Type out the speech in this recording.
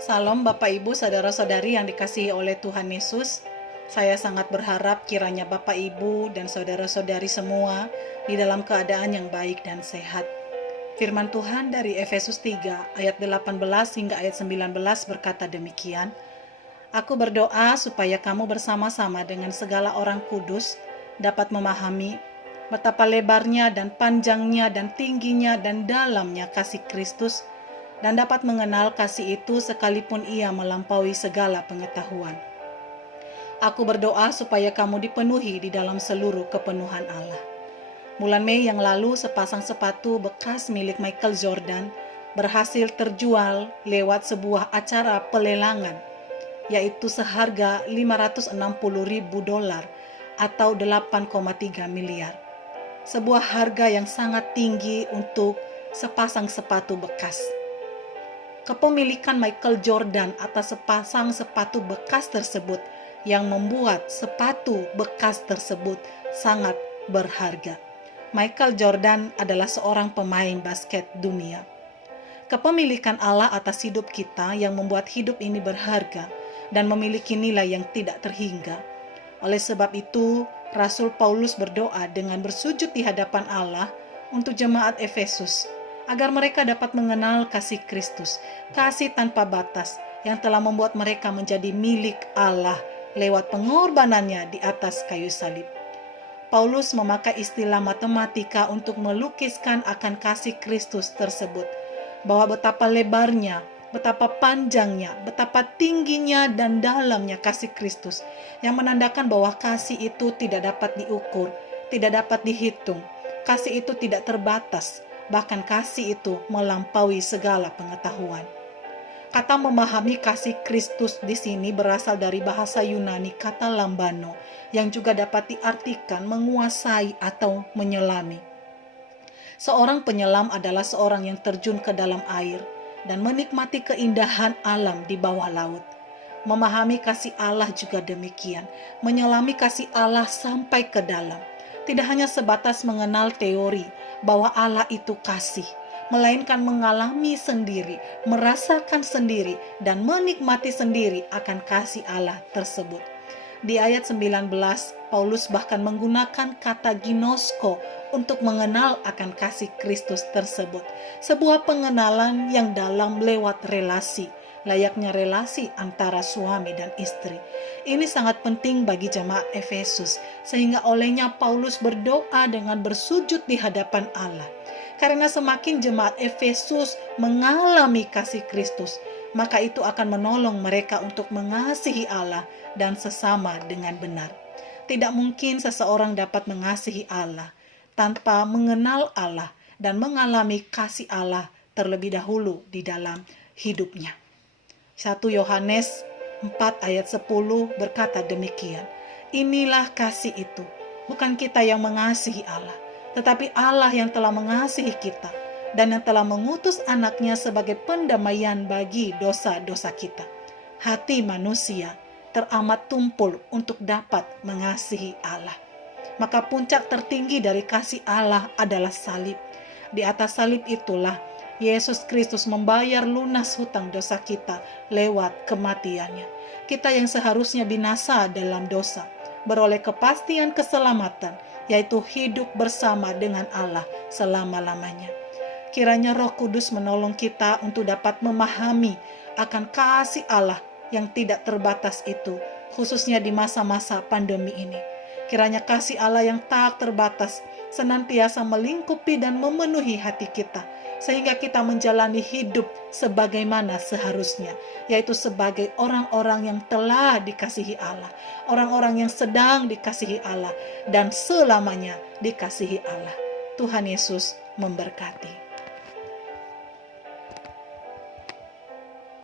Salam Bapak Ibu, saudara-saudari yang dikasihi oleh Tuhan Yesus. Saya sangat berharap kiranya Bapak Ibu dan saudara-saudari semua di dalam keadaan yang baik dan sehat. Firman Tuhan dari Efesus 3 ayat 18 hingga ayat 19 berkata demikian. Aku berdoa supaya kamu bersama-sama dengan segala orang kudus dapat memahami betapa lebarnya dan panjangnya dan tingginya dan dalamnya kasih Kristus, dan dapat mengenal kasih itu sekalipun ia melampaui segala pengetahuan. Aku berdoa supaya kamu dipenuhi di dalam seluruh kepenuhan Allah. Bulan Mei yang lalu, sepasang sepatu bekas milik Michael Jordan berhasil terjual lewat sebuah acara pelelangan, yaitu seharga $560.000 atau 8,3 miliar. Sebuah harga yang sangat tinggi untuk sepasang sepatu bekas. Kepemilikan Michael Jordan atas sepasang sepatu bekas tersebut yang membuat sepatu bekas tersebut sangat berharga. Michael Jordan adalah seorang pemain basket dunia. Kepemilikan Allah atas hidup kita yang membuat hidup ini berharga dan memiliki nilai yang tidak terhingga. Oleh sebab itu, Rasul Paulus berdoa dengan bersujud di hadapan Allah untuk jemaat Efesus, agar mereka dapat mengenal kasih Kristus, kasih tanpa batas yang telah membuat mereka menjadi milik Allah lewat pengorbanannya di atas kayu salib. Paulus memakai istilah matematika untuk melukiskan akan kasih Kristus tersebut, bahwa betapa lebarnya, betapa panjangnya, betapa tingginya dan dalamnya kasih Kristus, yang menandakan bahwa kasih itu tidak dapat diukur, tidak dapat dihitung. Kasih itu tidak terbatas, bahkan kasih itu melampaui segala pengetahuan. Kata memahami kasih Kristus di sini berasal dari bahasa Yunani kata lambano, yang juga dapat diartikan menguasai atau menyelami. Seorang penyelam adalah seorang yang terjun ke dalam air dan menikmati keindahan alam di bawah laut. Memahami kasih Allah juga demikian, menyelami kasih Allah sampai ke dalam. Tidak hanya sebatas mengenal teori bahwa Allah itu kasih, melainkan mengalami sendiri, merasakan sendiri, dan menikmati sendiri akan kasih Allah tersebut. Di ayat 19, Paulus bahkan menggunakan kata ginosko untuk mengenal akan kasih Kristus tersebut. Sebuah pengenalan yang dalam lewat relasi, layaknya relasi antara suami dan istri. Ini sangat penting bagi jemaat Efesus, sehingga olehnya Paulus berdoa dengan bersujud di hadapan Allah. Karena semakin jemaat Efesus mengalami kasih Kristus, maka itu akan menolong mereka untuk mengasihi Allah dan sesama dengan benar. Tidak mungkin seseorang dapat mengasihi Allah tanpa mengenal Allah dan mengalami kasih Allah terlebih dahulu di dalam hidupnya. 1 Yohanes 4 ayat 10 berkata demikian, inilah kasih itu, bukan kita yang mengasihi Allah, tetapi Allah yang telah mengasihi kita dan yang telah mengutus anaknya sebagai pendamaian bagi dosa-dosa kita. Hati manusia teramat tumpul untuk dapat mengasihi Allah. Maka puncak tertinggi dari kasih Allah adalah salib. Di atas salib itulah Yesus Kristus membayar lunas hutang dosa kita lewat kematiannya. Kita yang seharusnya binasa dalam dosa, beroleh kepastian keselamatan, yaitu hidup bersama dengan Allah selama-lamanya. Kiranya Roh Kudus menolong kita untuk dapat memahami akan kasih Allah yang tidak terbatas itu, khususnya di masa-masa pandemi ini. Kiranya kasih Allah yang tak terbatas senantiasa melingkupi dan memenuhi hati kita, sehingga kita menjalani hidup sebagaimana seharusnya, yaitu sebagai orang-orang yang telah dikasihi Allah, orang-orang yang sedang dikasihi Allah, dan selamanya dikasihi Allah. Tuhan Yesus memberkati.